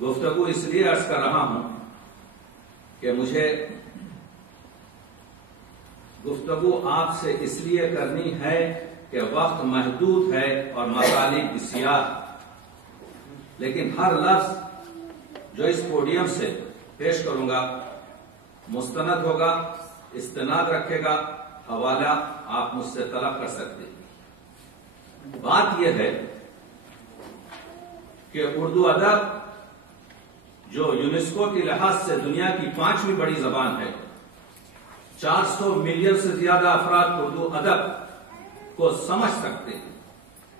گفتگو اس لیے عرض کر رہا ہوں کہ مجھے گفتگو آپ سے اس لیے کرنی ہے کہ وقت محدود ہے اور مطالب بسیار، لیکن ہر لفظ جو اس پوڈیم سے پیش کروں گا مستند ہوگا، استناد رکھے گا، حوالہ آپ مجھ سے طلب کر سکتے ہیں۔ بات یہ ہے کہ اردو ادب جو یونیسکو کے لحاظ سے دنیا کی 5ویں بڑی زبان ہے، 400 ملین سے زیادہ افراد اردو ادب کو سمجھ سکتے ہیں۔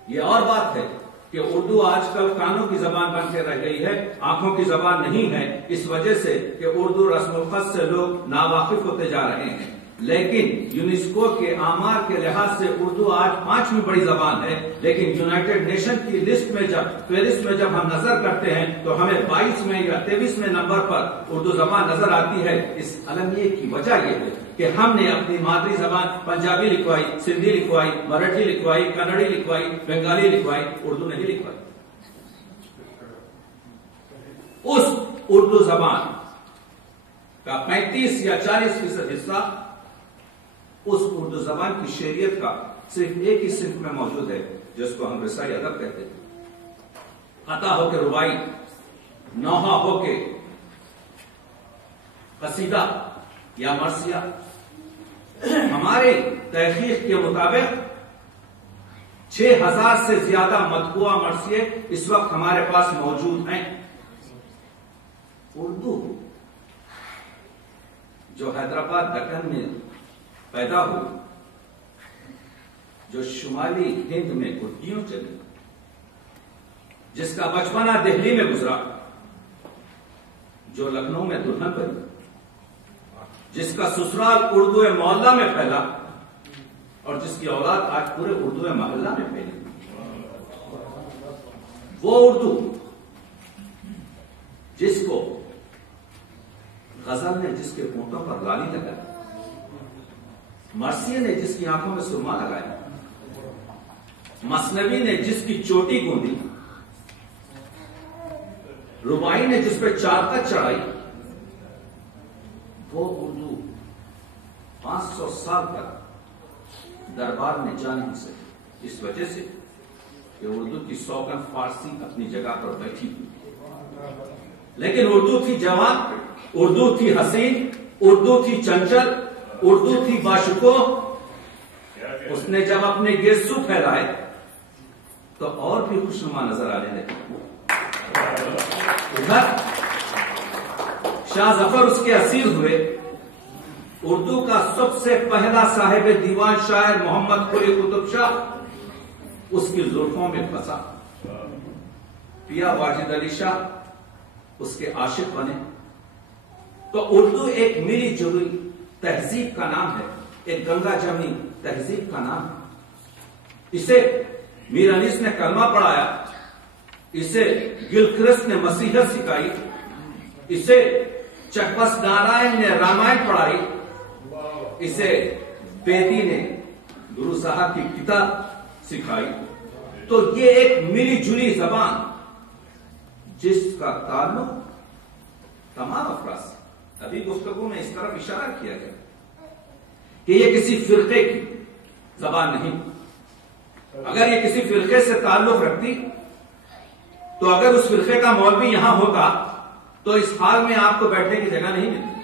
یہ اور بات ہے کہ اردو آج کل کانوں کی زبان بن کے رہ گئی ہے، آنکھوں کی زبان نہیں ہے، اس وجہ سے کہ اردو رسم الخط سے لوگ ناواقف ہوتے جا رہے ہیں۔ لیکن یونیسکو کے آمار کے لحاظ سے اردو آج 5ویں بڑی زبان ہے، لیکن یونائٹڈ نیشن کی لسٹ میں فہرست میں جب ہم نظر کرتے ہیں تو ہمیں 22ویں یا 23ویں نمبر پر اردو زبان نظر آتی ہے۔ اس المیہ کی وجہ یہ ہے کہ ہم نے اپنی مادری زبان پنجابی لکھوائی، سندھی لکھوائی، مراٹھی لکھوائی، کنڑی لکھوائی، بنگالی لکھوائی، اردو نہیں لکھوائی۔ اس اردو زبان کا 35 یا 40% حصہ اس اردو زبان کی شعریت کا صرف ایک ہی صنف میں موجود ہے، جس کو ہم رسائی ادب کہتے ہیں۔ عطا ہو کے ربائی، نوحہ ہو کے قصیدہ یا مرثیہ۔ ہمارے تحقیق کے مطابق 6000 سے زیادہ مطبوعہ مرثیے اس وقت ہمارے پاس موجود ہیں۔ اردو جو حیدرآباد دکن میں پیدا ہوئی، جو شمالی ہند میں گڈیوں چلی، جس کا بچپنا دہلی میں گزرا، جو لکھنؤ میں دلہن بنی، جس کا سسرال اردو محلہ میں پھیلا اور جس کی اولاد آج پورے اردو محلہ میں پھیلی، وہ اردو جس کو غزل نے جس کے ہونٹوں پر لالی لگائی، مرثیے نے جس کی آنکھوں میں سرما لگایا، مثنوی نے جس کی چوٹی گوندی، ربائی نے جس پہ چارقت چڑھائی، وہ اردو 500 سال تک دربار میں جا نہیں سکی، اس وجہ سے کہ اردو کی سوگن فارسی اپنی جگہ پر بیٹھی ہوئی، لیکن اردو تھی جوان، اردو تھی حسین، اردو تھی چنچل، اردو تھی باشکو۔ اس نے جب اپنے گیسو پھیلائے تو اور بھی خوشنما نظر آنے لگے۔ ادھر شاہ ظفر اس کے اسیر ہوئے، اردو کا سب سے پہلا صاحب دیوان شاعر محمد قلی قطب شاہ اس کی زلفوں میں پھنسا، پیا واجد علی شاہ اس کے عاشق بنے۔ تو اردو ایک ملی جلی تہذیب کا نام ہے، ایک گنگا جمنی تہذیب کا نام ہے۔ اسے میر انیس نے کلمہ پڑھایا، اسے گلکرسٹ نے مسیحیت سکھائی، اسے چکبس نارائن نے رامائن پڑھائی، اسے بیدی نے گرو صاحب کی کتاب سکھائی۔ تو یہ ایک ملی جلی زبان جس کا تعلق تمام افراد سے، ابھی گفتگو میں اس طرف اشارہ کیا گیا کہ یہ کسی فرقے کی زبان نہیں۔ اگر یہ کسی فرقے سے تعلق رکھتی تو اگر اس فرقے کا مولوی یہاں ہوتا تو اس حال میں آپ کو بیٹھنے کی جگہ نہیں ملتی۔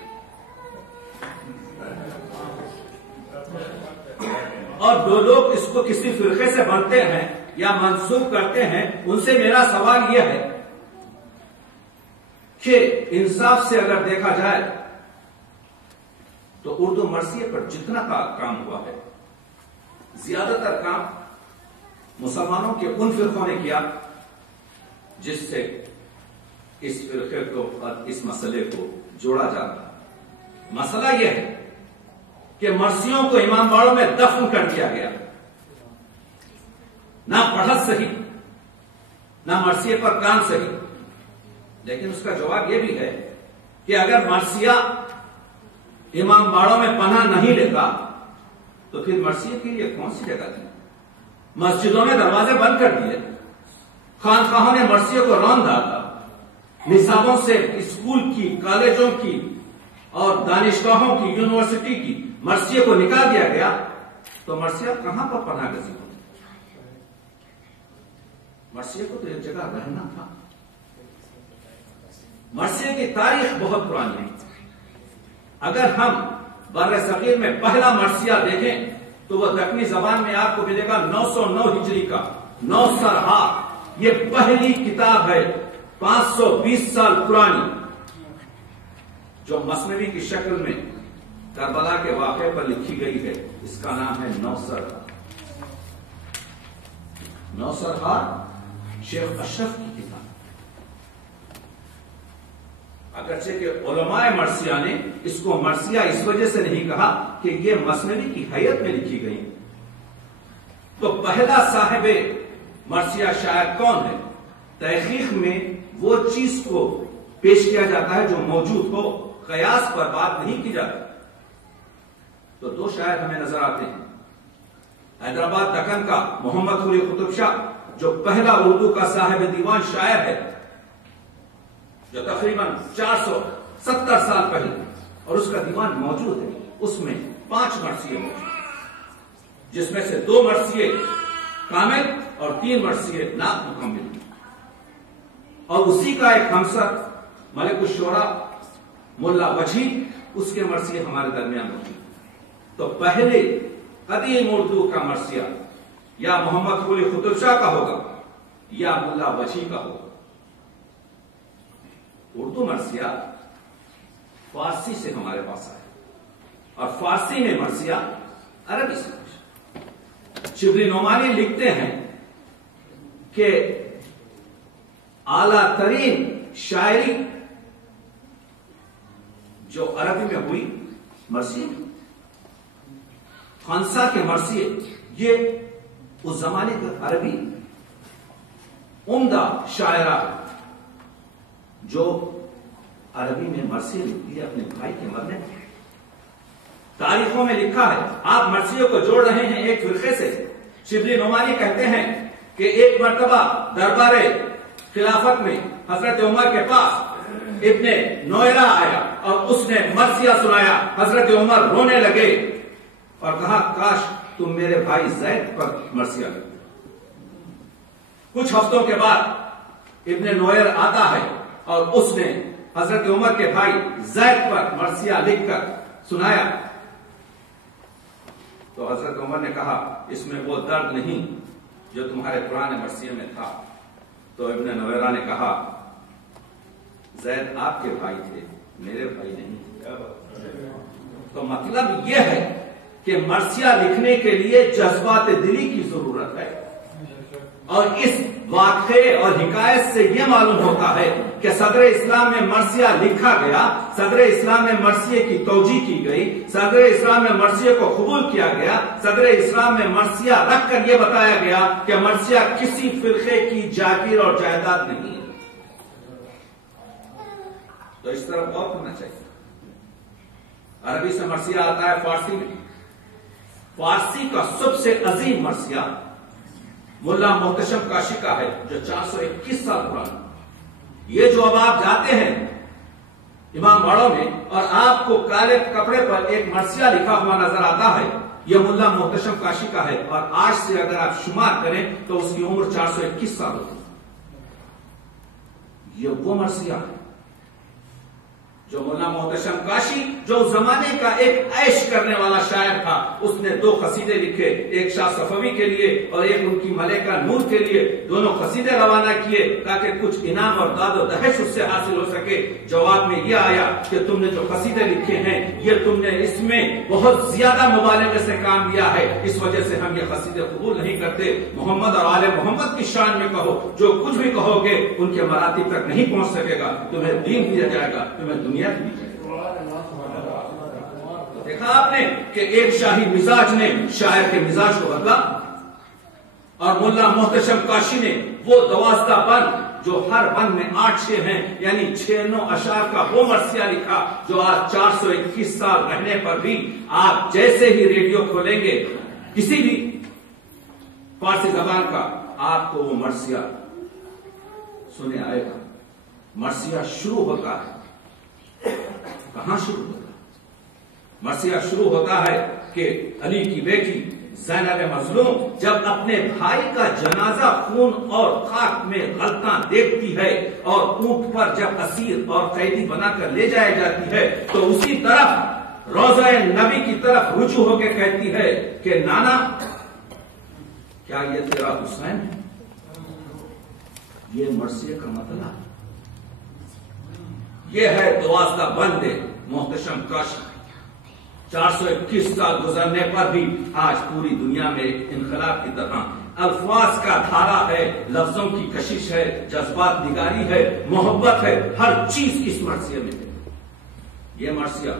اور جو لوگ اس کو کسی فرقے سے بنتے ہیں یا منسوب کرتے ہیں، ان سے میرا سوال یہ ہے کہ انصاف سے اگر دیکھا جائے تو اردو مرثیے پر جتنا کام ہوا ہے، زیادہ تر کام مسلمانوں کے ان فرقوں نے کیا جس سے اس فرقے کو اور اس مسئلے کو جوڑا جاتا ہے۔ مسئلہ یہ ہے کہ مرثیوں کو امام باڑوں میں دفن کر دیا گیا، نہ پڑھت صحیح، نہ مرثیے پر کام صحیح۔ لیکن اس کا جواب یہ بھی ہے کہ اگر مرثیہ امام باڑوں میں پناہ نہیں لیتا تو پھر مرثیے کے لیے کون سی جگہ تھی؟ مسجدوں میں دروازے بند کر دیے، خانقاہوں نے مرثیے کو رون ڈالا، نصابوں سے اسکول کی، کالجوں کی اور دانشگاہوں کی، یونیورسٹی کی مرثیے کو نکال دیا گیا تو مرثیہ کہاں پر پناہ گزین ہوتی؟ مرثیے کو تو ایک جگہ رہنا تھا۔ مرثیے کی تاریخ بہت پرانی ہے۔ اگر ہم بر صغیر میں پہلا مرثیہ دیکھیں تو وہ دکنی زبان میں آپ کو ملے گا 909 ہجری کا، 9 سرحا۔ یہ پہلی کتاب ہے 520 سال پرانی جو مثنوی کی شکل میں کربلا کے واقعے پر لکھی گئی ہے۔ اس کا نام ہے 9 سرحا۔ 9 سرحا شیخ اشرف کی کتاب۔ اگرچہ کہ علماء مرثیہ نے اس کو مرثیہ اس وجہ سے نہیں کہا کہ یہ مثنوی کی حیت میں لکھی گئی، تو پہلا صاحب مرثیہ شاعر کون ہے؟ تحقیق میں وہ چیز کو پیش کیا جاتا ہے جو موجود ہو، قیاس پر بات نہیں کی جاتی۔ تو 2 شاعر ہمیں نظر آتے ہیں۔ حیدرآباد دکن کا محمد قلی قطب شاہ جو پہلا اردو کا صاحب دیوان شاعر ہے، جو تقریباً 470 سال پہلے، اور اس کا دیوان موجود ہے۔ اس میں 5 مرثیے موجود، جس میں سے 2 مرثیے کامل اور 3 مرثیے نعت مکمل، اور اسی کا ایک ہمسر ملک الشعراء ملا وجھی، اس کے مرثیے ہمارے درمیان موجود۔ تو پہلے قدیم اردو کا مرثیہ یا محمد قلی قطب شاہ کا ہوگا یا ملا وجھی کا ہوگا۔ اردو مرثیہ فارسی سے ہمارے پاس آیا، اور فارسی میں مرثیہ عربی سے۔ شبلی نعمانی لکھتے ہیں کہ اعلیٰ ترین شاعری جو عربی میں ہوئی مرثیے، خانسا کے مرثیے، یہ اس زمانے کا عربی عمدہ شاعرہ جو عربی میں مرثیے لکھتی ہے اپنے بھائی کے مرنے پر۔ تاریخوں میں لکھا ہے، آپ مرثیوں کو جوڑ رہے ہیں ایک فرقے سے۔ شبلی نعمانی کہتے ہیں کہ ایک مرتبہ دربار خلافت میں حضرت عمر کے پاس ابن نویرہ آیا اور اس نے مرثیہ سنایا۔ حضرت عمر رونے لگے اور کہا، کاش تم میرے بھائی زید پر مرثیہ لکھتے۔ کچھ ہفتوں کے بعد ابن نویر آتا ہے اور اس نے حضرت عمر کے بھائی زید پر مرثیہ لکھ کر سنایا۔ تو حضرت عمر نے کہا، اس میں وہ درد نہیں جو تمہارے پرانے مرثیے میں تھا۔ تو ابن نویرہ نے کہا، زید آپ کے بھائی تھے، میرے بھائی نہیں۔ تو مطلب یہ ہے کہ مرثیہ لکھنے کے لیے جذبات دلی کی ضرورت ہے، اور اس واقعے اور حکایت سے یہ معلوم ہوتا ہے کہ صدر اسلام میں مرثیہ لکھا گیا، صدر اسلام میں مرثیے کی توجیہ کی گئی، صدر اسلام میں مرثیے کو قبول کیا گیا، صدر اسلام میں مرثیہ رکھ کر یہ بتایا گیا کہ مرثیہ کسی فرقے کی جاگیر اور جائیداد نہیں ہے۔ تو اس طرح غور کرنا چاہیے۔ عربی سے مرثیہ آتا ہے فارسی میں۔ فارسی کا سب سے عظیم مرثیہ ملا محتشم کاشی کا ہے، جو 421 سال پرانا۔ یہ جو اب آپ جاتے ہیں امام باڑوں میں اور آپ کو کالے کپڑے پر ایک مرثیہ لکھا ہوا نظر آتا ہے، یہ ملا محتشم کاشی کا ہے، اور آج سے اگر آپ شمار کریں تو اس کی عمر 421 سال ہوتی ہے۔ یہ وہ مرثیہ ہے جو ملا محتشم کاشی، جو اس زمانے کا ایک عیش کرنے والا شاعر تھا، اس نے 2 قصیدے لکھے، ایک شاہ صفوی کے لیے اور ایک ان کی ملکہ نور کے لیے۔ دونوں قصیدے روانہ کیے تاکہ کچھ انعام اور داد و دہش اس سے حاصل ہو سکے۔ جواب میں یہ آیا کہ تم نے جو قصیدے لکھے ہیں، یہ تم نے اس میں بہت زیادہ مبالغے سے کام لیا ہے، اس وجہ سے ہم یہ قصیدے قبول نہیں کرتے۔ محمد اور آل محمد کی شان میں کہو، جو کچھ بھی کہو گے ان کے مراتب تک نہیں پہنچ سکے گا، تمہیں دین دیا جائے گا، تمہیں دنیا دی جائے گا۔ دیکھا آپ نے کہ ایک شاہی مزاج نے شاعر کے مزاج کو بدلا، اور ملا محتشم کاشی نے وہ 12 بند جو ہر بند میں 8-6 ہیں، یعنی 6-9 اشعار کا وہ مرثیہ لکھا جو آج 421 سال رہنے پر بھی آپ جیسے ہی ریڈیو کھولیں گے کسی بھی فارسی زبان کا، آپ کو وہ مرثیہ سنے آئے گا۔ مرثیہ شروع ہوتا ہے کہاں شروع ہوتا ہے؟ مرثیہ شروع ہوتا ہے کہ علی کی بیٹی زینب مظلوم جب اپنے بھائی کا جنازہ خون اور خاک میں غلطاں دیکھتی ہے اور اونٹ پر جب اسیر اور قیدی بنا کر لے جائی جاتی ہے تو اسی طرف روضہ نبی کی طرف رجوع ہو کے کہتی ہے کہ نانا کیا یہ تیرا حسین ہے؟ یہ مرثیے کا مطلب یہ ہے 12 بند محتشم کش 421 سال گزرنے پر بھی آج پوری دنیا میں انقلاب کی طرح الفاظ کا دھارا ہے، لفظوں کی کشش ہے، جذبات نگاری ہے، محبت ہے، ہر چیز اس مرثیے میں ہے۔ یہ مرثیہ،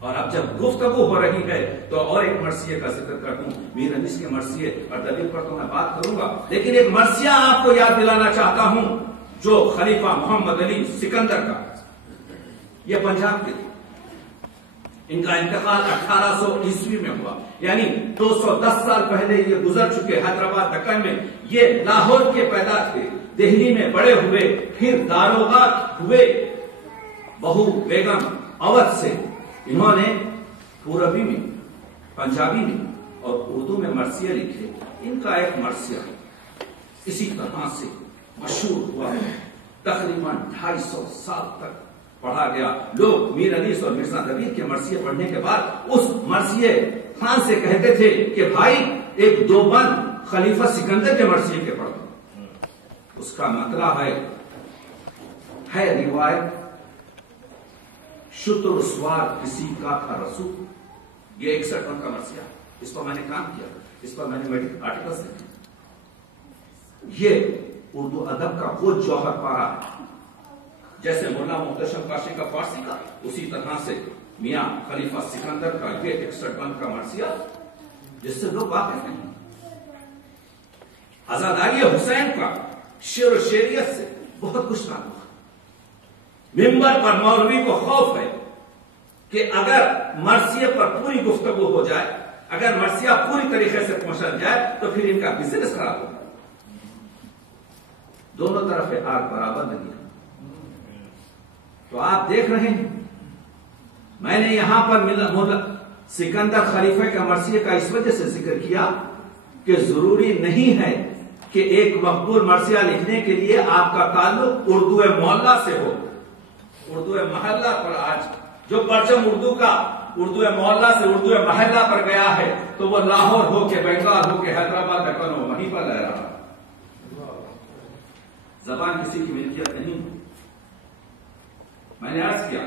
اور اب جب گفتگو ہو رہی ہے تو اور ایک مرثیے کا ذکر کرتا ہوں، میر انیس کے مرثیے اور دلیل پر تو میں بات کروں گا، لیکن ایک مرثیہ آپ کو یاد دلانا چاہتا ہوں جو خلیفہ محمد علی سکندر کا، یہ پنجاب کے تھے، ان کا انتقال 1800 عیسوی میں ہوا، یعنی 210 سال پہلے یہ گزر چکے۔ حیدرآباد دکن میں یہ لاہور کے پیدا تھے، دہلی میں بڑے ہوئے، پھر داروغہ ہوئے، بہو بیگم اودھ سے انہوں نے پوربی میں، پنجابی میں اور اردو میں مرثیے لکھے۔ ان کا ایک مرثیہ اسی طرح سے مشہور ہوا، تقریباً 250 سال تک پڑھا گیا۔ لوگ میر انیس اور مرزا دبیر کے مرثیے پڑھنے کے بعد اس مرثیے خان سے کہتے تھے کہ بھائی ایک 2 بند خلیفہ سکندر کے مرثیے کے پڑھ دو۔ اس کا مطلب ہے روایت شتر سوار کسی کا تھا رسول، یہ 61 بند کا مرثیہ، اس پر میں نے کام کیا، اس پر میں نے میڈیکل آرٹیکلز لکھے۔ یہ اردو ادب کا وہ جوہر پارا ہے، جیسے مولانا محتشم کاشی کا فارسی کا، اسی طرح سے میاں خلیفہ سکندر کا یہ 61 بند کا مرثیہ، جس سے لوگ واقف نہیں۔ آزاداری حسین کا شعر و شعریت سے بہت کچھ تعلق ہے۔ منبر پر مولوی کو خوف ہے کہ اگر مرثیے پر پوری گفتگو ہو جائے، اگر مرثیہ پوری طریقے سے پہنچا جائے تو پھر ان کا بزنس خراب ہوگا۔ دونوں طرف آگ برابر نہیں ہے۔ تو آپ دیکھ رہے ہیں، میں نے یہاں پر سکندر خلیفہ کا مرثیے کا اس وجہ سے ذکر کیا کہ ضروری نہیں ہے کہ ایک مقبول مرثیہ لکھنے کے لیے آپ کا تعلق اردو محلہ سے ہو۔ اردو محلہ پر آج جو پرچم اردو محلہ سے اردو محلہ پر گیا ہے تو وہ لاہور ہو کے، بنگال ہو کے، حیدرآباد دکن ہو، وہیں پر رہ رہا۔ زبان کسی کی ملکیت نہیں۔ میں نے عرض کیا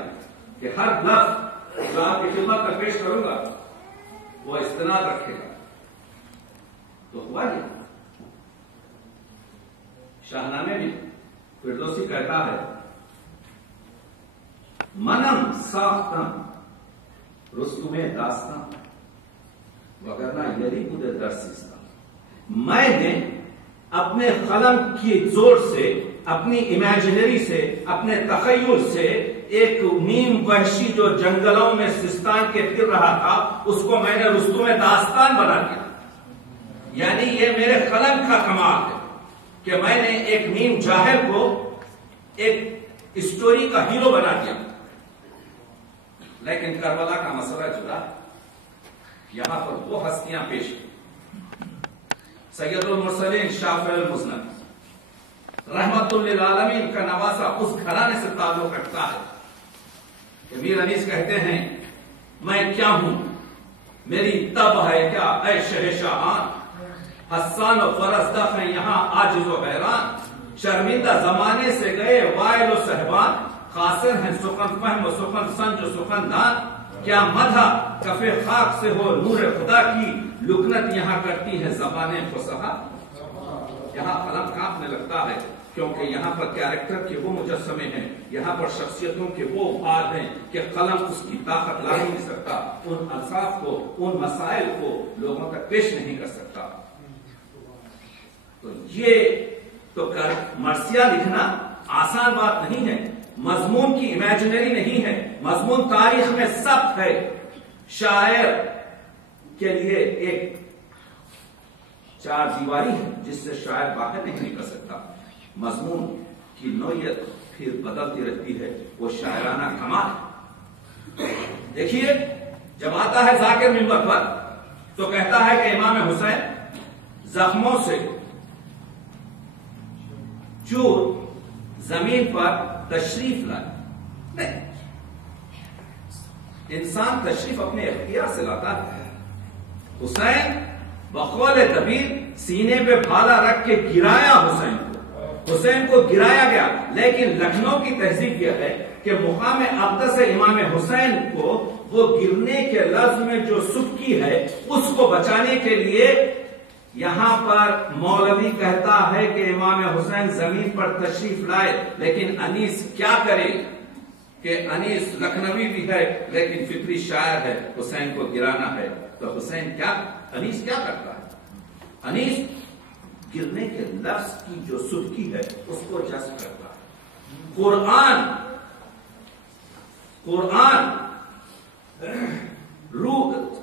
کہ ہر لفظ جو آپ کی خدمت پر پیش کروں گا وہ استناد رکھے گا، تو ہوا یہ شاہنامے میں فردوسی کہتا ہے منم ساختم رستم داستان وگرنہ یری بودے درسیستان۔ میں نے اپنے قلم کی زور سے، اپنی امیجنری سے، اپنے تخیل سے ایک نیم وحشی جو جنگلوں میں سستان کے پھر رہا تھا اس کو میں نے رستم داستان بنا دیا۔ یعنی یہ میرے قلم کا کمال ہے کہ میں نے ایک نیم جاہل کو ایک اسٹوری کا ہیرو بنا دیا۔ لیکن کربلا کا مسئلہ جدا ہے، یہاں پر وہ ہستیاں پیش ہیں۔ سید المرسلین شافع المذنب رحمت للعالمین کا نواسا اس گھرانے سے تعلق رکھتا ہے کہ میر انیس کہتے ہیں میں کیا ہوں، میری تب ہے کیا اے شہنشاہان، حسان و فرزدق ہیں یہاں عاجز و حیران، شرمندہ زمانے سے گئے وائل و صحبان، خاسر ہیں سخن فہم و سخن سنج و سخن دان، کیا مدح کفے خاک سے ہو نور خدا کی، لکنت یہاں کرتی ہے زبانیں فصحا۔ یہاں قلم کانپنے لگتا ہے کیونکہ یہاں پر کیریکٹر کے وہ مجسمے ہیں، یہاں پر شخصیتوں کے وہ بات ہیں کہ قلم اس کی طاقت لا نہیں سکتا، ان الفاظ کو، ان مسائل کو لوگوں تک پیش نہیں کر سکتا۔ تو یہ تو مرثیہ لکھنا آسان بات نہیں ہے، مضمون کی امیجنری نہیں ہے، مضمون تاریخ میں ثبت ہے۔ شاعر کے لیے ایک چار دیواری ہے جس سے شاعر باہر نہیں نکل سکتا۔ مضمون کی نوعیت پھر بدلتی رہتی ہے، وہ شاعرانہ کمال۔ دیکھیے جب آتا ہے ذاکر منبر پر تو کہتا ہے کہ امام حسین زخموں سے چور زمین پر تشریف لائے۔ نہیں، انسان تشریف اپنے اختیار سے لاتا ہے۔ حسین بقول دبیر سینے پہ بھالا رکھ کے گرایا حسین کو گرایا گیا، لیکن لکھنؤ کی تہذیب یہ ہے کہ مقام اقدس امام حسین کو وہ گرنے کے لفظ میں جو سبکی ہے اس کو بچانے کے لیے یہاں پر مولوی کہتا ہے کہ امام حسین زمین پر تشریف لائے، لیکن انیس کیا کرے کہ انیس لکھنوی بھی ہے لیکن فطری شاعر ہے، حسین کو گرانا ہے تو انیس کیا کرتا ہے؟ انیس گرنے کے لفظ کی جو سبکی ہے اس کو جذب کرتا ہے۔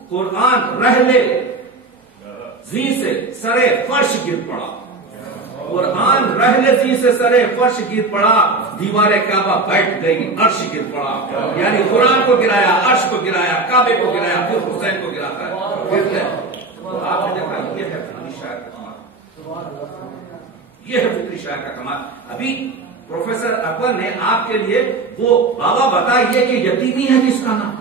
قرآن رہلے زی سے سرے فرش گر پڑا، قرآن رہلے زی سے سرے فرش گر پڑا، دیوار کعبہ بیٹھ گئی عرش گر پڑا۔ یعنی قرآن کو گرایا، عرش کو گرایا، کعبے کو گرایا، پھر حسین کو گراتا ہے۔ آپ نے دیکھا یہ ہے فطری شاعر کا کمال، یہ ہے فطری شاعر کا کمال۔ ابھی پروفیسر اکبر نے آپ کے لیے وہ بابا بتائیے کہ یتیمی ہے کس کا نام؟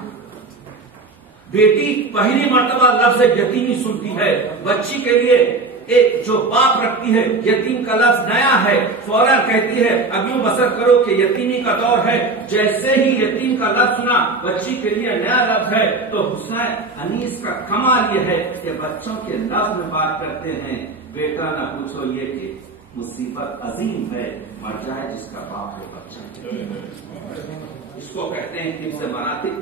بیٹی پہلی مرتبہ لفظ یتیمی سنتی ہے، بچی کے لیے ایک جو باپ رکھتی ہے، یتیم کا لفظ نیا ہے، فوراً کہتی ہے اب یوں بسر کرو کہ یتیمی کا دور ہے۔ جیسے ہی یتیم کا لفظ سنا بچی کے لیے نیا لفظ ہے۔ تو حسین انیس کا کمال یہ ہے کہ بچوں کے لفظ میں بات کرتے ہیں، بیٹا نہ پوچھو یہ کہ مصیبت عظیم ہے، مر جائے جس کا باپ ہے بچہ۔ اس کو کہتے ہیں حفظ مناطق،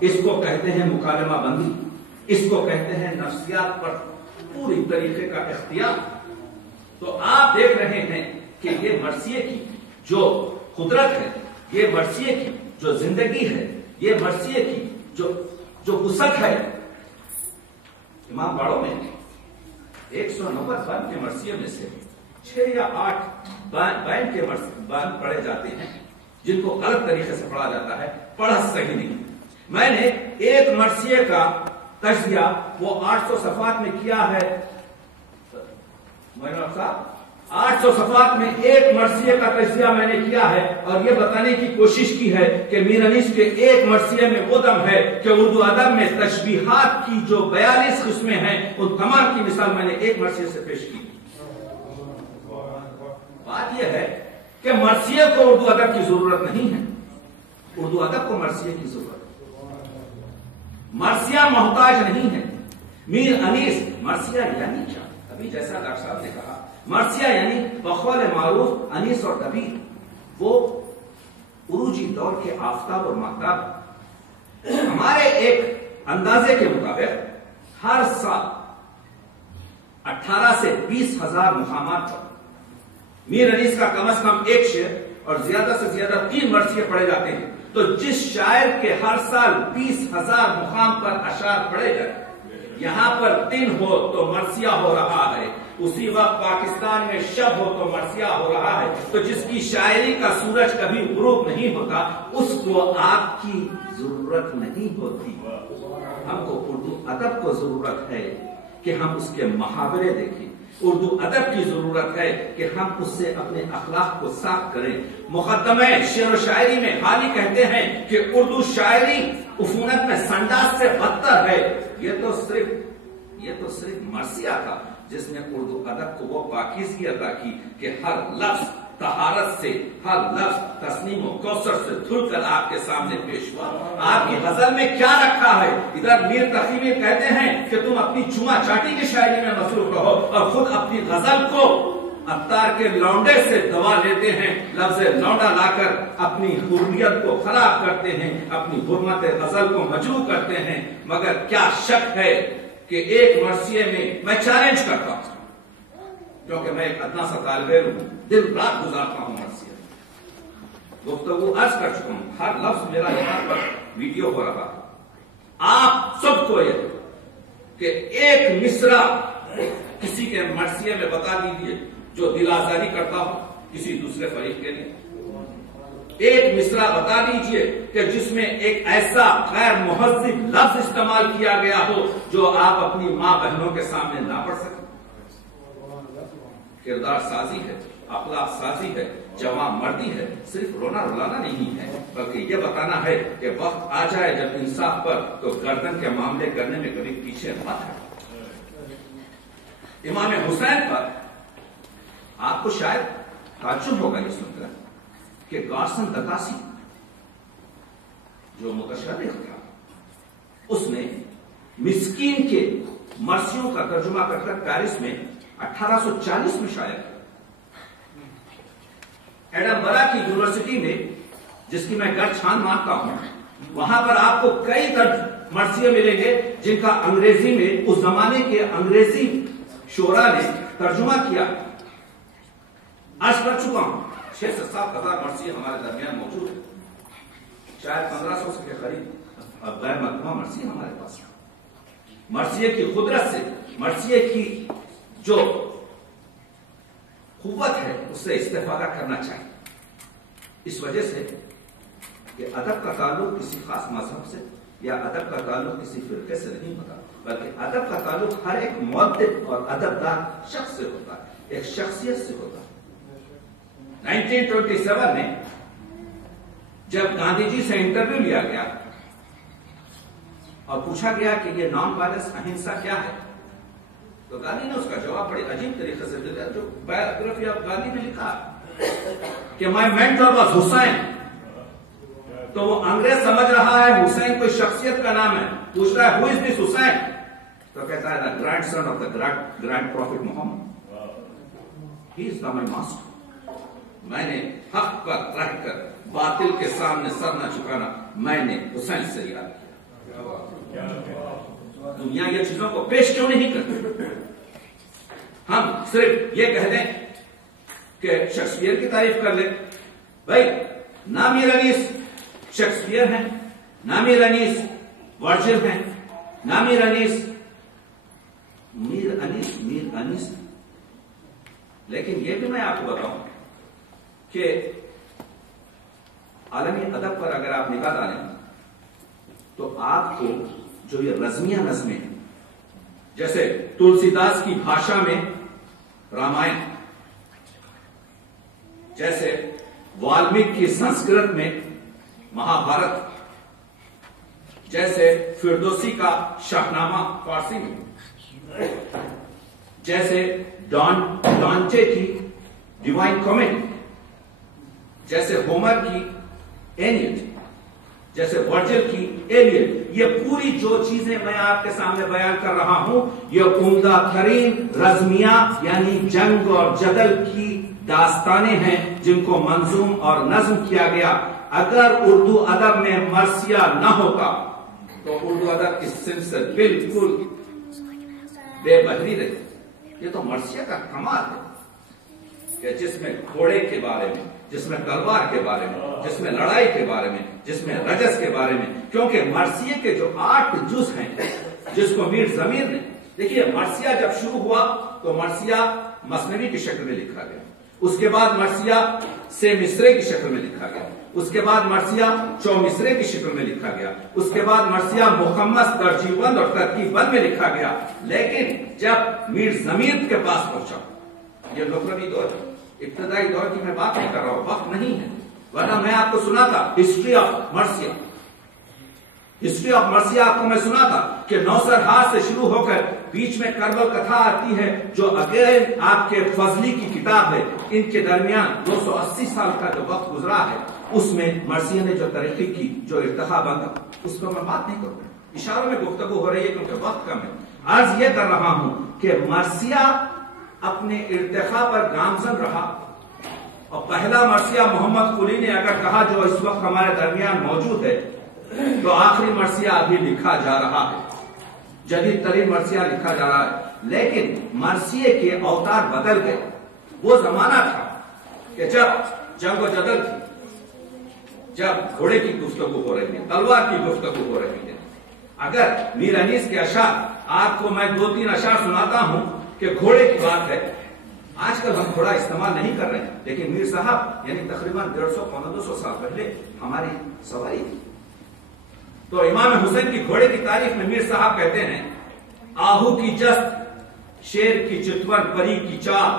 اس کو کہتے ہیں مکالمہ بندی، اس کو کہتے ہیں نفسیات پر پوری طریقے کا اختیار۔ تو آپ دیکھ رہے ہیں کہ یہ مرثیے کی جو قدرت ہے، یہ مرثیے کی جو زندگی ہے، یہ مرثیے کی جو وسعت ہے۔ امام باڑوں میں 190 بین کے مرثیے میں سے 6 یا 8 بین کے بین پڑھے جاتے ہیں جن کو غلط طریقے سے پڑھا جاتا ہے، پڑھا صحیح نہیں۔ میں نے ایک مرثیے کا تجزیہ وہ 800 صفحات میں کیا ہے، 800 صفحات میں ایک مرثیے کا تجزیہ میں نے کیا ہے اور یہ بتانے کی کوشش کی ہے کہ میر انیس کے ایک مرثیے میں وہ دم ہے کہ اردو ادب میں تشبیہات کی جو 42 قسمیں ہیں ان تمام کی مثال میں نے ایک مرثیے سے پیش کی۔ بات یہ ہے کہ مرثیے کو اردو ادب کی ضرورت نہیں ہے، اردو ادب کو مرثیے کی ضرورت ہے۔ مرثیہ محتاج نہیں ہے۔ میر انیس مرثیہ یعنی کیا؟ ابھی جیسا ڈاکٹر صاحب نے کہا، مرثیہ یعنی بقول معروف انیس اور دبیر وہ عروجی دور کے آفتاب اور مہتاب۔ ہمارے ایک اندازے کے مطابق ہر سال 18 سے 20 ہزار مقامات پر میر انیس کا کم از کم ایک شعر اور زیادہ سے زیادہ 3 مرثیے پڑھے جاتے ہیں۔ تو جس شاعر کے ہر سال 20,000 مقام پر اشعار پڑھے جائیں، یہاں پر دن ہو تو مرثیہ ہو رہا ہے، اسی وقت پاکستان میں شب ہو تو مرثیہ ہو رہا ہے۔ تو جس کی شاعری کا سورج کبھی غروب نہیں ہوتا اس کو آپ کی ضرورت نہیں ہوتی۔ ہم کو اردو ادب کو ضرورت ہے کہ ہم اس کے محاورے دیکھیں، اردو ادب کی ضرورت ہے کہ ہم اس سے اپنے اخلاق کو صاف کریں۔ مقدمے شعر و شاعری میں حالی کہتے ہیں کہ اردو شاعری عفونت میں سنڈاس سے بدتر ہے۔ یہ تو صرف مرثیہ تھا جس نے اردو ادب کو وہ پاکیزگی عطا کی کہ ہر لفظ طہارت سے، ہر لفظ تسنیم و کوثر سے دھل کر آپ کے سامنے پیش ہوا۔ آپ کی غزل میں کیا رکھا ہے؟ ادھر میر تقی میر کہتے ہیں کہ تم اپنی چما چاٹی کی شاعری میں مصروف رہو اور خود اپنی غزل کو عطار کے لونڈے سے دوا لیتے ہیں، لفظ لونڈا لا کر اپنی حریت کو خراب کرتے ہیں، اپنی حرمت غزل کو مجروح کرتے ہیں۔ مگر کیا شک ہے کہ ایک مرثیے میں چیلنج کرتا ہوں کیونکہ میں ایک ادنا سا طالب علم ہوں، دن رات گزارتا ہوں مرثیے، گفتگو عرض کر چکا ہوں، ہر لفظ میرا یہاں پر ویڈیو ہو رہا ہے۔ آپ سب کو یہ کہ ایک مصرع کسی کے مرثیے میں بتا دیجیے جو دل آزاری کرتا ہو کسی دوسرے فریق کے لیے۔ ایک مصرع بتا دیجئے کہ جس میں ایک ایسا غیر مہذب لفظ استعمال کیا گیا ہو جو آپ اپنی ماں بہنوں کے سامنے نہ پڑھ سکیں۔ کردار سازی ہے، اخلاق سازی ہے، جوان مردی ہے، صرف رونا رلانا نہیں ہے، بلکہ یہ بتانا ہے کہ وقت آ جائے جب انصاف پر تو گردن کے معاملے کرنے میں کبھی پیچھے مت ہے۔ امام حسین پر آپ کو شاید تعجب ہوگا یہ سن کر کہ گارسن دتاسی جو متشرح تھا اس نے مسکین کے مرثیوں کا ترجمہ کر کر پیرس میں 1840 میں شائع کیا۔ ایڈنبرا کی یونیورسٹی میں، جس کی میں گھر چھان مانتا ہوں، وہاں پر آپ کو کئی مرثیے ملیں گے جن کا انگریزی میں اس زمانے کے انگریزی شعراء نے ترجمہ کیا۔ عرض کر چکا ہوں 6 سے 7 ہزار مرثیے ہمارے درمیان موجود ہیں، شاید 1500 کے قریب غیر مکتوبہ مرثیے ہمارے پاس ہیں۔ مرثیے کی قدرت سے، مرثیے کی جو قوت ہے اس سے استفادہ کرنا چاہیے، اس وجہ سے کہ ادب کا تعلق کسی خاص مذہب سے یا ادب کا تعلق کسی فرقے سے نہیں ہوتا، بلکہ ادب کا تعلق ہر ایک مؤدب اور ادبدار شخص سے ہوتا ہے، ایک شخصیت سے ہوتا ہے۔ 1927 میں جب گاندھی جی سے انٹرویو لیا گیا اور پوچھا گیا کہ یہ نان وائلنس اہنسا کیا ہے، تو گاندھی نے اس کا جواب بڑے عجیب طریقے سے دیا، جو بایوگرافی آف گاندھی میں لکھا کہ مائی مینٹر واز حسین۔ تو وہ انگریز سمجھ رہا ہے حسین کوئی شخصیت کا نام ہے، پوچھ رہا ہے ہو از دس حسین، تو کہتا ہے the grandson of the grand prophet Muhammad, he is the my master. میں نے حق پر رہ کر باطل کے سامنے سر نہ جھکانا، میں نے حسین سے یاد کیا۔ دنیا یہ چیزوں کو پیش کیوں نہیں کرتی؟ ہم صرف یہ کہہ دیں کہ شیکسپیئر کی تعریف کر لیں، بھائی نامی رئیس شیکسپیئر ہیں، نامی رئیس ورجل ہیں، نامی رئیس میر انیس، لیکن یہ بھی میں آپ کو بتاؤں کہ عالمی ادب پر اگر آپ نگاہ ڈالیں تو آپ کو جو یہ رزمیہ نظمیں ہیں، جیسے تلسی داس کی بھاشا میں رامائن، جیسے والمیک کی سنسکرت میں مہابھارت، جیسے فردوسی کا شاہنامہ فارسی میں، جیسے ڈانچے کی ڈیوائن کامیڈی، جیسے ہومر کی اینیٹ، جیسے ورجل کی ایلیٹ، یہ پوری جو چیزیں میں آپ کے سامنے بیان کر رہا ہوں یہ عمدہ ترین رزمیہ یعنی جنگ اور جدل کی داستانیں ہیں جن کو منظوم اور نظم کیا گیا۔ اگر اردو ادب میں مرثیہ نہ ہوتا تو اردو ادب کی صنف سے بالکل بے بہری رہتی۔ یہ تو مرثیہ کا کمال ہے کہ جس میں گھوڑے کے بارے میں، جس میں تلوار کے بارے میں، جس میں لڑائی کے بارے میں، جس میں رجس کے بارے میں، کیونکہ مرثیے کے جو 8 جز ہیں جس کو میر ضمیر نے، دیکھیے مرثیہ جب شروع ہوا تو مرثیہ مثنوی کی شکل میں لکھا گیا، اس کے بعد مرثیہ سے مصرے کی شکل میں لکھا گیا، اس کے بعد مرثیہ چومصرے کی شکل میں لکھا گیا، اس کے بعد مرثیہ مخمس ترجیح بند اور ترکیب بند میں لکھا گیا، لیکن جب میر ضمیر کے پاس پہنچا، یہ لغوی دور ہے، ابتدائی دور کی میں بات نہیں کر رہا ہوں، وقت نہیں ہے، ورنہ میں آپ کو سنا تھا ہسٹری آف مرثیہ، ہسٹری آف مرثیہ آپ کو میں سنا تھا کہ نوسرہار سے شروع ہو کر بیچ میں کربل کتھا آتی ہے جو اگین آپ کے فضلی کی کتاب ہے، ان کے درمیان 280 سال کا جو وقت گزرا ہے اس میں مرثیہ نے جو ترقی کی، جو ارتقا بنتا، اس پر میں بات نہیں کروں، اشاروں میں گفتگو ہو رہی ہے کیونکہ وقت کم ہے۔ عرض یہ کر رہا ہوں کہ مرثیہ اپنے ارتقا پر گامزن رہا، اور پہلا مرثیہ محمد قلی نے اگر کہا جو اس وقت ہمارے درمیان موجود ہے، تو آخری مرثیہ ابھی لکھا جا رہا ہے، جدید ترین مرثیہ لکھا جا رہا ہے، لیکن مرثیے کے اوتار بدل گئے۔ وہ زمانہ تھا کہ جب جنگ و جدل تھی، جب گھوڑے کی گفتگو ہو رہی ہے، تلوار کی گفتگو ہو رہی ہے۔ اگر میر انیس کے اشعار، آپ کو میں 2-3 اشعار سناتا ہوں کہ گھوڑے کی بات ہے، آج کل ہم گھوڑا استعمال نہیں کر رہے ہیں، لیکن میر صاحب یعنی تقریباً 150-200 سال پہلے ہماری سواری تھی۔ تو امام حسین کی گھوڑے کی تعریف میں میر صاحب کہتے ہیں، آہو کی جست، شیر کی چتون، پری کی چال،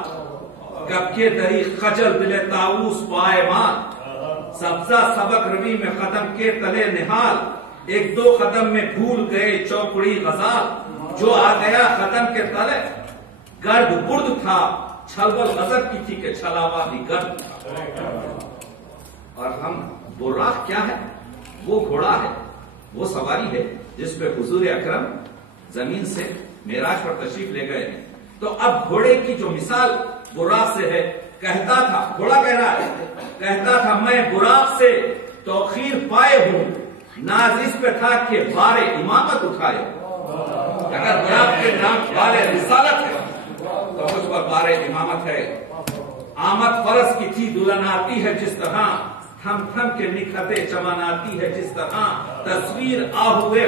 کب کے دری خجل دل طاؤس پائے مال، سبزہ سبق روی میں قدم کے تلے نہال، ایک دو قدم میں بھول گئے چوکڑی غزال، جو آ گیا قدم کے تلے گرد برد تھا، چھلبل غضب کی تھی کہ چھلاوا بھی گرد تھا۔ اور ہم براق کیا ہے؟ وہ گھوڑا ہے، وہ سواری ہے جس پہ حضور اکرم زمین سے معراج پر تشریف لے گئے ہیں۔ تو اب گھوڑے کی جو مثال براق سے ہے، کہتا تھا، گھوڑا کہہ رہا ہے، کہتا تھا میں براق سے توقیر پائے ہوں، ناز اس پہ تھا کہ بار امامت اٹھائے۔ اگر براق کے نام بار رسالت ہے تو مجھ پر بار امامت ہے۔ آمد فرض کی تھی دلہن آتی ہے جس طرح، تھم تھم کے نکھتے چمن آتی ہے جس طرح، تصویر آہوے